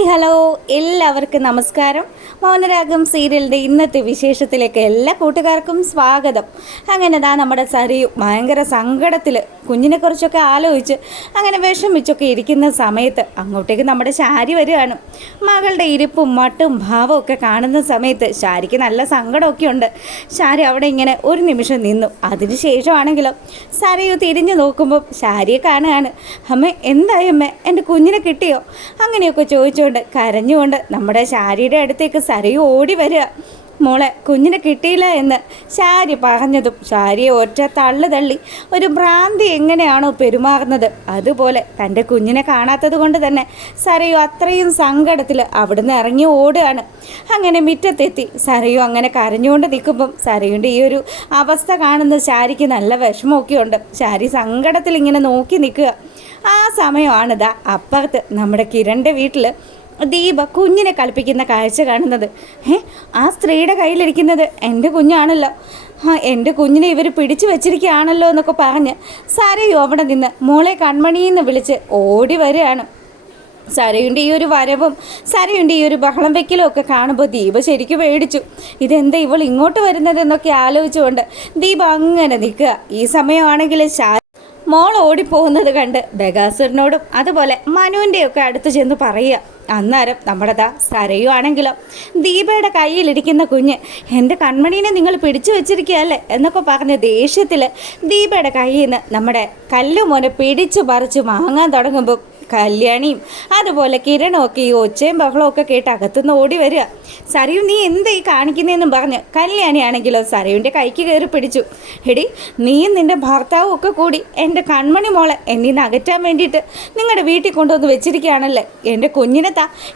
Hi hello എല്ലാവർക്കും നമസ്കാരം. മൗനരാഗം സീരിയലിൻ്റെ ഇന്നത്തെ വിശേഷത്തിലേക്ക് എല്ലാ കൂട്ടുകാർക്കും സ്വാഗതം. അങ്ങനെ നമ്മുടെ സരിയു ഭയങ്കര സങ്കടത്തിൽ കുഞ്ഞിനെക്കുറിച്ചൊക്കെ ആലോചിച്ച് അങ്ങനെ വിഷമിച്ചൊക്കെ ഇരിക്കുന്ന സമയത്ത് അങ്ങോട്ടേക്ക് നമ്മുടെ ശാരി വരികയാണ്. മകളുടെ ഇരിപ്പും മട്ടും ഭാവവും ഒക്കെ കാണുന്ന സമയത്ത് ശാരിക്ക് നല്ല സങ്കടമൊക്കെ ഉണ്ട്. ശാരി അവിടെ ഇങ്ങനെ ഒരു നിമിഷം നിന്നു. അതിനുശേഷമാണെങ്കിലും സരിയു തിരിഞ്ഞു നോക്കുമ്പോൾ ശാരിയെ കാണുകയാണ്. അമ്മ എന്തായി അമ്മ, എൻ്റെ കുഞ്ഞിനെ കിട്ടിയോ? അങ്ങനെയൊക്കെ ചോദിച്ചുകൊണ്ട് കരഞ്ഞുകൊണ്ട് നമ്മുടെ ശാരിയുടെ അടുത്തേക്ക് സരയു ഓടി വരിക. മോളെ, കുഞ്ഞിനെ കിട്ടിയില്ല എന്ന് ശാരി പറഞ്ഞതും ശാരിയെ ഒറ്റ തള്ളു തള്ളി. ഒരു ഭ്രാന്തി എങ്ങനെയാണോ പെരുമാറുന്നത് അതുപോലെ തൻ്റെ കുഞ്ഞിനെ കാണാത്തത് കൊണ്ട് തന്നെ സരയു അത്രയും സങ്കടത്തിൽ അവിടുന്ന് ഇറങ്ങി ഓടുകയാണ്. അങ്ങനെ മുറ്റത്തെത്തി സരയു അങ്ങനെ കരഞ്ഞുകൊണ്ട് നിൽക്കുമ്പം സരയുൻ്റെ ഈ ഒരു അവസ്ഥ കാണുന്ന ശാരിക്ക് നല്ല വിഷമമൊക്കെ ഉണ്ട്. ശാരി സങ്കടത്തിൽ ഇങ്ങനെ നോക്കി നിൽക്കുക. ആ സമയമാണിതാ അപ്പുറത്ത് നമ്മുടെ കിരണിൻ്റെ വീട്ടിൽ ദീപ കുഞ്ഞിനെ കളിപ്പിക്കുന്ന കാഴ്ച കാണുന്നത്. ആ സ്ത്രീയുടെ കയ്യിലിരിക്കുന്നത് എൻ്റെ കുഞ്ഞാണല്ലോ, എൻ്റെ കുഞ്ഞിനെ ഇവർ പിടിച്ചു വെച്ചിരിക്കുകയാണല്ലോ എന്നൊക്കെ പറഞ്ഞ് സരയു അവിടെ നിന്ന് മോളെ കൺമണിയെന്ന് വിളിച്ച് ഓടി വരികയാണ്. സരയുൻ്റെ ഈ ഒരു വരവും സരയുൻ്റെ ഈ ഒരു ബഹളം വെക്കലും ഒക്കെ കാണുമ്പോൾ ദീപ ശരിക്കും പേടിച്ചു. ഇതെന്താ ഇവൾ ഇങ്ങോട്ട് വരുന്നതെന്നൊക്കെ ആലോചിച്ചുകൊണ്ട് ദീപ അങ്ങനെ നിൽക്കുക. ഈ സമയമാണെങ്കിൽ മോൾ ഓടിപ്പോകുന്നത് കണ്ട് ബഗാസുരനോടും അതുപോലെ മനുവിൻ്റെയൊക്കെ അടുത്ത് ചെന്ന് പറയുക. അന്നേരം നമ്മുടെ സരയു ആണെങ്കിലോ ദീപയുടെ കയ്യിലിരിക്കുന്ന കുഞ്ഞ് എൻ്റെ കൺമണീനെ നിങ്ങൾ പിടിച്ചു വെച്ചിരിക്കുകയല്ലേ എന്നൊക്കെ പറഞ്ഞ ദേഷ്യത്തിൽ ദീപയുടെ കയ്യിൽ നിന്ന് നമ്മുടെ കല്ലുമോനെ പിടിച്ചു പറിച്ച് വാങ്ങാൻ തുടങ്ങുമ്പോൾ കല്യാണിയും അതുപോലെ കിരണമൊക്കെ ഈ ഒച്ചയും ബഹളമൊക്കെ കേട്ട് അകത്തുനിന്ന് ഓടി വരിക. സരയു നീ എന്താ ഈ കാണിക്കുന്നതെന്നും പറഞ്ഞ് കല്യാണിയാണെങ്കിലോ സരയുവിൻ്റെ കൈക്ക് കയറി പിടിച്ചു. എടി, നീയും നിൻ്റെ ഭർത്താവും ഒക്കെ കൂടി എൻ്റെ കൺമണി മോളെ എന്നീന്ന് അകറ്റാൻ വേണ്ടിയിട്ട് നിങ്ങളുടെ വീട്ടിൽ കൊണ്ടുവന്ന് വെച്ചിരിക്കുകയാണല്ലേ. എൻ്റെ കുഞ്ഞിനെ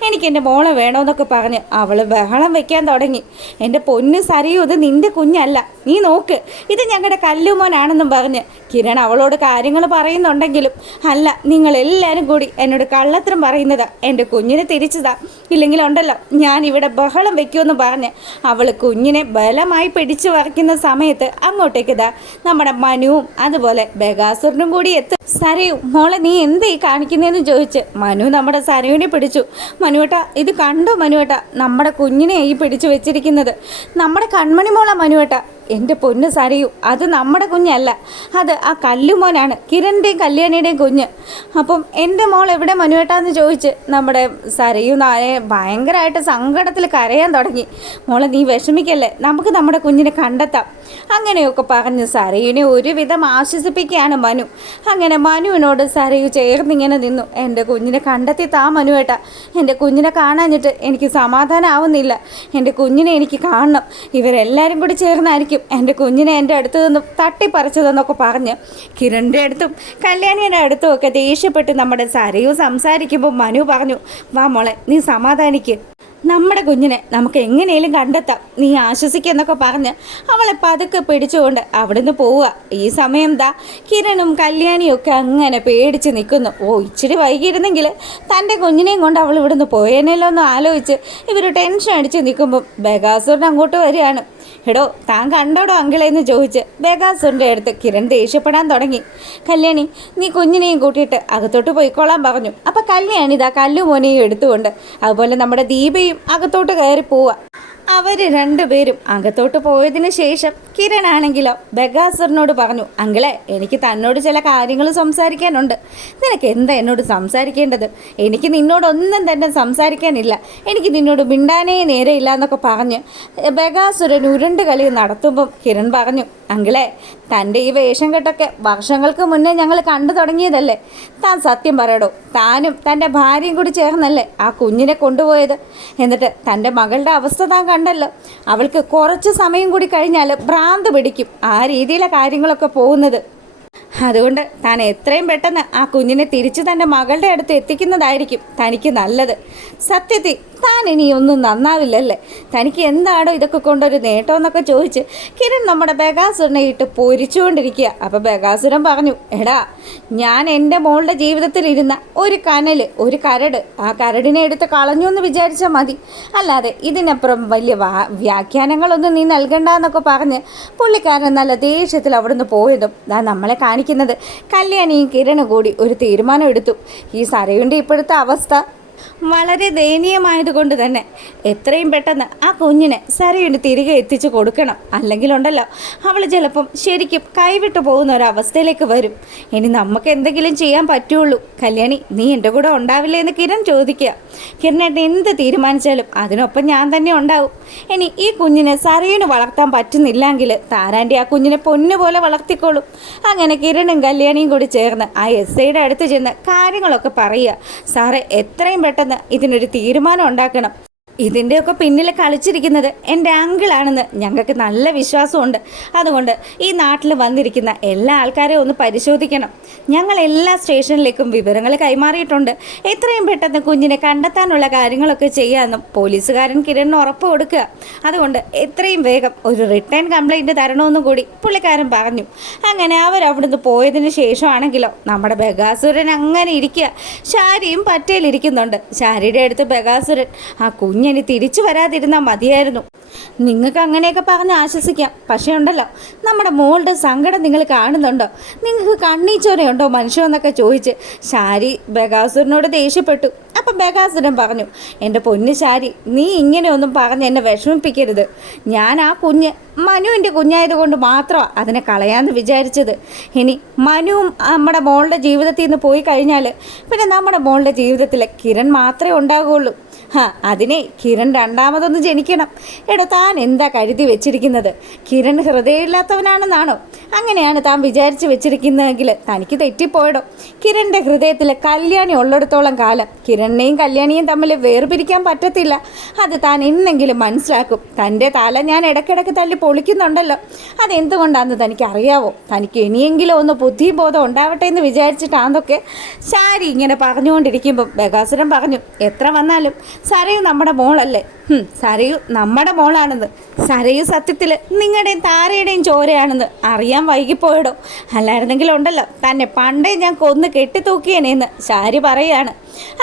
എനിക്ക് എൻ്റെ മോളെ വേണമെന്നൊക്കെ പറഞ്ഞ് അവൾ ബഹളം വെക്കാൻ തുടങ്ങി. എൻ്റെ പൊന്ന് സരയു, ഇത് നിൻ്റെ കുഞ്ഞല്ല, നീ നോക്ക്, ഇത് ഞങ്ങളുടെ കല്ലുമോനാണെന്നും പറഞ്ഞ് കിരൺ അവളോട് കാര്യങ്ങൾ പറയുന്നുണ്ടെങ്കിലും അല്ല, നിങ്ങളെല്ലാവരും കൂടി എന്നോട് കള്ളത്തരം പറയുന്നതാ, എൻ്റെ കുഞ്ഞിനെ തിരിച്ചതാ, ഇല്ലെങ്കിലുണ്ടല്ലോ ഞാൻ ഇവിടെ ബഹളം വെക്കുമെന്ന് പറഞ്ഞ് അവൾ കുഞ്ഞിനെ ബലമായി പിടിച്ചു വരയ്ക്കുന്ന സമയത്ത് അങ്ങോട്ടേക്ക് നമ്മുടെ മനുവും അതുപോലെ ബഗാസുരനും കൂടി എത്തും. സരയു മോളെ നീ എന്താ ഈ കാണിക്കുന്നതെന്ന് ചോദിച്ച് മനു നമ്മുടെ സരയുവിനെ പിടിച്ചു. മനുവേട്ട, ഇത് കണ്ടോ മനുവേട്ട, നമ്മുടെ കുഞ്ഞിനെ ഈ പിടിച്ചു വെച്ചിരിക്കുന്നത് നമ്മുടെ കൺമണി മോളാ മനുവേട്ട. എൻ്റെ പൊന്ന് സരയു, അത് നമ്മുടെ കുഞ്ഞല്ല, അത് ആ കല്ലുമോനാണ്, കിരണിൻ്റെയും കല്യാണിയുടെയും കുഞ്ഞ്. അപ്പം എൻ്റെ മോൾ എവിടെ മനുവേട്ടാന്ന് ചോദിച്ച് നമ്മുടെ സരയു ഭയങ്കരമായിട്ട് സങ്കടത്തിൽ കരയാൻ തുടങ്ങി. മോളെ നീ വിഷമിക്കല്ലേ, നമുക്ക് നമ്മുടെ കുഞ്ഞിനെ കണ്ടെത്താം. അങ്ങനെയൊക്കെ പറഞ്ഞ് സരയുവിനെ ഒരുവിധം ആശ്വസിപ്പിക്കുകയാണ് മനു. അങ്ങനെ മനുവിനോട് സരയു ചേർന്നിങ്ങനെ നിന്നു. എൻ്റെ കുഞ്ഞിനെ കണ്ടെത്തി മനുവേട്ട, എൻ്റെ കുഞ്ഞിനെ കാണാഞ്ഞിട്ട് എനിക്ക് സമാധാനമാവുന്നില്ല, എൻ്റെ കുഞ്ഞിനെ എനിക്ക് കാണണം, ഇവരെല്ലാവരും കൂടി ചേർന്നായിരിക്കും എൻ്റെ കുഞ്ഞിനെ എൻ്റെ അടുത്ത് നിന്നും തട്ടിപ്പറിച്ചതെന്നൊക്കെ പറഞ്ഞ് കിരണിൻ്റെ അടുത്തും കല്യാണിയുടെ അടുത്തും ഒക്കെ ദേഷ്യപ്പെട്ട് നമ്മുടെ സരയു സംസാരിക്കുമ്പോൾ മനു പറഞ്ഞു, വാ മോളെ നീ സമാധാനിക്ക്, നമ്മുടെ കുഞ്ഞിനെ നമുക്ക് എങ്ങനെയും കണ്ടെത്താം, നീ ആശ്വസിക്കുന്നൊക്കെ പറഞ്ഞ് അവളെ പതുക്കെ പിടിച്ചുകൊണ്ട് അവിടുന്ന് പോവുക. ഈ സമയം കിരണും കല്യാണിയും ഒക്കെ അങ്ങനെ പേടിച്ച് നിൽക്കുന്നു. ഇച്ചിരി വൈകിയിരുന്നെങ്കിൽ തൻ്റെ കുഞ്ഞിനെയും കൊണ്ട് അവൾ ഇവിടുന്ന് പോയേനല്ലോ എന്ന് ആലോചിച്ച് ഇവർ ടെൻഷൻ അടിച്ച് നിൽക്കുമ്പം ബഗാസുരൻ അങ്ങോട്ട് വരികയാണ്. എടോ, താൻ കണ്ടോടോ അങ്കിളെന്ന് ചോദിച്ച് ബഗാസുരൻ്റെ അടുത്ത് കിരൺ ദേഷ്യപ്പെടാൻ തുടങ്ങി. കല്യാണി, നീ കുഞ്ഞിനെയും കൂട്ടിയിട്ട് അകത്തോട്ട് പോയിക്കോളാൻ പറഞ്ഞു. അപ്പം കല്യാണി കല്ലുമോനെയും എടുത്തുകൊണ്ട് അതുപോലെ നമ്മുടെ ദീപയും അകത്തോട്ട് കയറി പോവുക. അവർ രണ്ടുപേരും അകത്തോട്ട് പോയതിന് ശേഷം കിരൺ ആണെങ്കിലോ ബഗാസുരനോട് പറഞ്ഞു, അങ്കിളെ എനിക്ക് തന്നോട് ചില കാര്യങ്ങൾ സംസാരിക്കാനുണ്ട്. നിനക്ക് എന്താ എന്നോട് സംസാരിക്കേണ്ടത്? എനിക്ക് നിന്നോടൊന്നും തന്നെ സംസാരിക്കാനില്ല, എനിക്ക് നിന്നോട് മിണ്ടാനേ നേരെയില്ല എന്നൊക്കെ പറഞ്ഞ് ബഗാസുരൻ ഉരുണ്ട് കളി നടത്തുമ്പം കിരൺ പറഞ്ഞു, അങ്കിളെ തൻ്റെ ഈ വേഷം കെട്ടൊക്കെ വർഷങ്ങൾക്ക് മുന്നേ ഞങ്ങൾ കണ്ടു തുടങ്ങിയതല്ലേ. താൻ സത്യം പറയടോ, താനും തൻ്റെ ഭാര്യയും കൂടി ചേർന്നല്ലേ ആ കുഞ്ഞിനെ കൊണ്ടുപോയത്? എന്നിട്ട് തൻ്റെ മകളുടെ അവസ്ഥ താൻ കണ്ടല്ലോ. അവൾക്ക് കുറച്ച് സമയം കൂടി കഴിഞ്ഞാൽ ഭ്രാന്ത് പിടിക്കും, ആ രീതിയിലെ കാര്യങ്ങളൊക്കെ പോകുന്നത്. അതുകൊണ്ട് താൻ എത്രയും പെട്ടെന്ന് ആ കുഞ്ഞിനെ തിരിച്ച് തൻ്റെ മകളുടെ അടുത്ത് എത്തിക്കുന്നതായിരിക്കും തനിക്ക് നല്ലത്. സത്യത്തിൽ താൻ ഇനിയൊന്നും നന്നാവില്ലല്ലേ, തനിക്ക് എന്താണോ ഇതൊക്കെ കൊണ്ടൊരു നേട്ടമെന്നൊക്കെ ചോദിച്ച് കിരൺ നമ്മുടെ ബഗാസുരനെ ഇട്ട് പൊരിച്ചുകൊണ്ടിരിക്കുക. അപ്പോൾ ബഗാസുരൻ പറഞ്ഞു, എടാ, ഞാൻ എൻ്റെ മോളുടെ ജീവിതത്തിലിരുന്ന ഒരു കനൽ, ഒരു കരട്, ആ കരടിനെ എടുത്ത് കളഞ്ഞു എന്ന് വിചാരിച്ചാൽ മതി, അല്ലാതെ ഇതിനപ്പുറം വലിയ വ്യാഖ്യാനങ്ങളൊന്നും നീ നൽകണ്ടെന്നൊക്കെ പറഞ്ഞ് പുള്ളിക്കാരൻ നല്ല ദേഷ്യത്തിൽ അവിടുന്ന് പോയതും നമ്മളെ കാണിക്കുന്നത് കല്യാണിയും കിരണും കൂടി ഒരു തീരുമാനം എടുത്തു. ഈ സരയുൻ്റെ ഇപ്പോഴത്തെ അവസ്ഥ വളരെ ദയനീയമായതുകൊണ്ട് തന്നെ എത്രയും പെട്ടെന്ന് ആ കുഞ്ഞിനെ സരയുണ്ട് തിരികെ എത്തിച്ചു കൊടുക്കണം. അല്ലെങ്കിലുണ്ടല്ലോ അവൾ ചിലപ്പം ശരിക്കും കൈവിട്ടു പോകുന്ന ഒരവസ്ഥയിലേക്ക് വരും. ഇനി നമുക്ക് എന്തെങ്കിലും ചെയ്യാൻ പറ്റുള്ളൂ. കല്യാണി, നീ എൻ്റെ കൂടെ ഉണ്ടാവില്ലേ എന്ന് കിരൺ ചോദിക്കുക. കിരണേട്ടൻ എന്ത് തീരുമാനിച്ചാലും അതിനൊപ്പം ഞാൻ തന്നെ ഉണ്ടാവും. ഇനി ഈ കുഞ്ഞിനെ സരയുന് വളർത്താൻ പറ്റുന്നില്ലെങ്കിൽ താരാൻ്റെ ആ കുഞ്ഞിനെ പൊന്നുപോലെ വളർത്തിക്കോളും. അങ്ങനെ കിരണും കല്യാണിയും കൂടി ചേർന്ന് ആ SIയുടെ അടുത്ത് ചെന്ന് കാര്യങ്ങളൊക്കെ പറയുക. സാറേ, എത്രയും പെട്ടെന്ന് ഇതിനൊരു തീരുമാനം ഉണ്ടാക്കണം. ഇതിൻ്റെയൊക്കെ പിന്നിൽ കളിച്ചിരിക്കുന്നത് എൻ്റെ അങ്കിളാണെന്ന് ഞങ്ങൾക്ക് നല്ല വിശ്വാസമുണ്ട്. അതുകൊണ്ട് ഈ നാട്ടിൽ വന്നിരിക്കുന്ന എല്ലാ ആൾക്കാരെയും ഒന്ന് പരിശോധിക്കണം. ഞങ്ങൾ എല്ലാ സ്റ്റേഷനിലേക്കും വിവരങ്ങൾ കൈമാറിയിട്ടുണ്ട്. എത്രയും പെട്ടെന്ന് കുഞ്ഞിനെ കണ്ടെത്താനുള്ള കാര്യങ്ങളൊക്കെ ചെയ്യാമെന്നും പോലീസുകാരൻ കിരണിന് ഉറപ്പ് കൊടുക്കുക. അതുകൊണ്ട് എത്രയും വേഗം ഒരു റിട്ടേൺ കംപ്ലൈൻറ്റ് തരണമെന്നും കൂടി പുള്ളിക്കാരൻ പറഞ്ഞു. അങ്ങനെ അവരവിടുന്ന് പോയതിന് ശേഷമാണെങ്കിലോ നമ്മുടെ ബഗാസുരൻ അങ്ങനെ ഇരിക്കുക. ശാരിയും പറ്റേലിരിക്കുന്നുണ്ട്. ശാരിയുടെ അടുത്ത് ബഗാസുരൻ, ആ കുഞ്ഞിന് തിരിച്ചു വരാതിരുന്നാൽ മതിയായിരുന്നു. നിങ്ങൾക്ക് അങ്ങനെയൊക്കെ പറഞ്ഞ് ആശ്വസിക്കാം. പക്ഷേ ഉണ്ടല്ലോ, നമ്മുടെ മോളുടെ സങ്കടം നിങ്ങൾ കാണുന്നുണ്ടോ? നിങ്ങൾക്ക് കണ്ണീച്ചോരയുണ്ടോ മനുഷ്യനെന്നൊക്കെ ചോദിച്ച് ശാരി ബഗാസുരനോട് ദേഷ്യപ്പെട്ടു. അപ്പം ബഗാസുരൻ പറഞ്ഞു, എൻ്റെ പൊന്ന് ശാരി, നീ ഇങ്ങനെയൊന്നും പറഞ്ഞ് എന്നെ വിഷമിപ്പിക്കരുത്. ഞാൻ ആ കുഞ്ഞ് മനുവിൻ്റെ കുഞ്ഞായതുകൊണ്ട് മാത്രമാണ് അതിനെ കളയാമെന്ന് വിചാരിച്ചത്. ഇനി മനുവും നമ്മുടെ മോളുടെ ജീവിതത്തിൽ നിന്ന് പോയി കഴിഞ്ഞാൽ പിന്നെ നമ്മുടെ മോളുടെ ജീവിതത്തിൽ കിരൺ മാത്രമേ ഉണ്ടാകുകയുള്ളൂ. അതിനെ കിരൺ രണ്ടാമതൊന്ന് ജനിക്കണം. എടോ, താൻ എന്താ കരുതി വെച്ചിരിക്കുന്നത്? കിരൺ ഹൃദയമില്ലാത്തവനാണെന്നാണോ? അങ്ങനെയാണ് താൻ വിചാരിച്ച് വെച്ചിരിക്കുന്നതെങ്കിൽ തനിക്ക് തെറ്റിപ്പോയടോ. കിരണിൻ്റെ ഹൃദയത്തിൽ കല്യാണി ഉള്ളിടത്തോളം കാലം കിരണിനെയും കല്യാണിയും തമ്മിൽ വേർപിരിക്കാൻ പറ്റത്തില്ല. അത് താൻ എന്നെങ്കിലും മനസ്സിലാക്കും. തൻ്റെ തല ഞാൻ ഇടയ്ക്കിടയ്ക്ക് തല്ലി പൊളിക്കുന്നുണ്ടല്ലോ, അതെന്തുകൊണ്ടാണെന്ന് തനിക്ക് അറിയാവോ? തനിക്ക് ഇനിയെങ്കിലും ഒന്ന് ബുദ്ധിബോധം ഉണ്ടാവട്ടെ എന്ന് വിചാരിച്ചിട്ടാന്നൊക്കെ ശാരി ഇങ്ങനെ പറഞ്ഞുകൊണ്ടിരിക്കുമ്പം ബഗാസുരൻ പറഞ്ഞു, എത്ര വന്നാലും സരയു നമ്മുടെ മോളല്ലേ? സരയു നമ്മുടെ മോളാണെന്ന്. സരയു സത്യത്തിൽ നിങ്ങളുടെയും താരയുടെയും ചോരയാണെന്ന് അറിയാൻ വൈകിപ്പോയടോ. അല്ലായിരുന്നെങ്കിലുണ്ടല്ലോ തന്നെ പണ്ടേ ഞാൻ കൊന്ന് കെട്ടിത്തൂക്കിയേനെന്ന് ശാരി പറയുകയാണ്.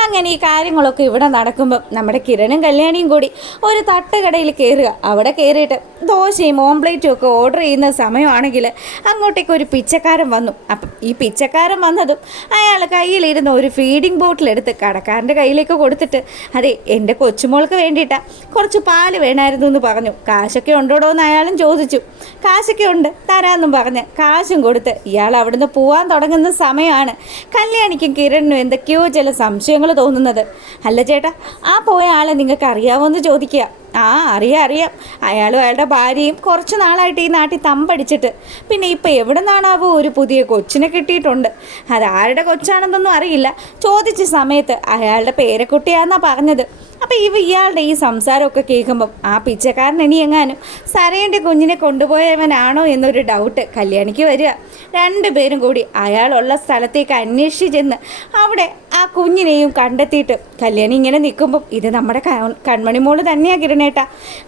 അങ്ങനെ ഈ കാര്യങ്ങളൊക്കെ ഇവിടെ നടക്കുമ്പം നമ്മുടെ കിരണും കല്യാണിയും കൂടി ഒരു തട്ടുകടയിൽ കയറുക. അവിടെ കയറിയിട്ട് ദോശയും ഓംപ്ലേറ്റും ഒക്കെ ഓർഡർ ചെയ്യുന്ന സമയമാണെങ്കിൽ അങ്ങോട്ടേക്ക് ഒരു പിച്ചക്കാരൻ വന്നു. അപ്പം ഈ പിച്ചക്കാരൻ വന്നതും അയാൾ കയ്യിലിരുന്ന ഒരു ഫീഡിംഗ് ബോട്ടിലെടുത്ത് കടക്കാരൻ്റെ കയ്യിലേക്ക് കൊടുത്തിട്ട്, അതെ, എൻ്റെ കൊച്ചുമോൾക്ക് വേണ്ടിയിട്ടാണ്, കുറച്ച് പാല് വേണമായിരുന്നു എന്ന് പറഞ്ഞു. കാശൊക്കെ ഉണ്ടോടോ എന്ന് അയാളും ചോദിച്ചു. കാശൊക്കെ ഉണ്ട്, തരാമെന്നും പറഞ്ഞ് കാശും കൊടുത്ത് ഇയാൾ അവിടുന്ന് പോകാൻ തുടങ്ങുന്ന സമയമാണ് കല്യാണിക്കും കിരണിനും എന്തൊക്കെയോ ചില സംശയങ്ങൾ തോന്നുന്നത്. അല്ല ചേട്ടാ, ആ പോയ ആളെ നിങ്ങൾക്ക് അറിയാമോ എന്ന് ചോദിക്കുക. അറിയാം. അയാളും അയാളുടെ ഭാര്യയും കുറച്ച് നാളായിട്ട് ഈ നാട്ടിൽ തമ്പടിച്ചിട്ട് പിന്നെ ഇപ്പം എവിടെ നിന്നാണാവോ ഒരു പുതിയ കൊച്ചിനെ കിട്ടിയിട്ടുണ്ട്. അതാരുടെ കൊച്ചാണെന്നൊന്നും അറിയില്ല. ചോദിച്ച സമയത്ത് അയാളുടെ പേരക്കുട്ടിയാണെന്നാണ് പറഞ്ഞത്. അപ്പോൾ ഇയാളുടെ ഈ സംസാരമൊക്കെ കേൾക്കുമ്പം ആ പിച്ചക്കാരൻ ഇനി എങ്ങാനും സരയൻ്റെ കുഞ്ഞിനെ കൊണ്ടുപോയവനാണോ എന്നൊരു ഡൗട്ട് കല്യാണിക്ക് വരിക. രണ്ടുപേരും കൂടി അയാളുള്ള സ്ഥലത്തേക്ക് അന്വേഷിച്ച് ചെന്ന് അവിടെ ആ കുഞ്ഞിനെയും കണ്ടെത്തിയിട്ട് കല്യാണി ഇങ്ങനെ നിൽക്കുമ്പം ഇത് നമ്മുടെ കൺമണിമോള് തന്നെയാണ് കിരണേട്ടാ,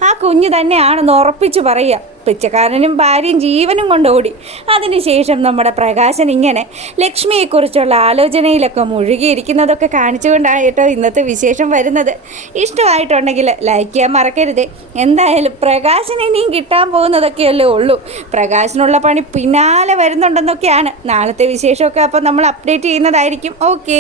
ആ കുഞ്ഞ് തന്നെയാണെന്ന് ഉറപ്പിച്ച് പറയുക. പിച്ചക്കാരനും ഭാര്യയും ജീവനും കൊണ്ടോടി. അതിനുശേഷം നമ്മുടെ പ്രകാശൻ ഇങ്ങനെ ലക്ഷ്മിയെക്കുറിച്ചുള്ള ആലോചനയിലൊക്കെ മുഴുകിയിരിക്കുന്നതൊക്കെ കാണിച്ചുകൊണ്ടായിട്ടോ ഇന്നത്തെ വിശേഷം വരുന്നത്. ഇഷ്ടമായിട്ടുണ്ടെങ്കിൽ ലൈക്ക് ചെയ്യാൻ മറക്കരുതേ. എന്തായാലും പ്രകാശന് ഇനിയും കിട്ടാൻ പോകുന്നതൊക്കെയല്ലേ ഉള്ളൂ. പ്രകാശനുള്ള പണി പിന്നാലെ വരുന്നുണ്ടെന്നൊക്കെയാണ് നാളത്തെ വിശേഷമൊക്കെ. അപ്പോൾ നമ്മൾ അപ്ഡേറ്റ് ചെയ്യുന്നതായിരിക്കും. ഓക്കേ.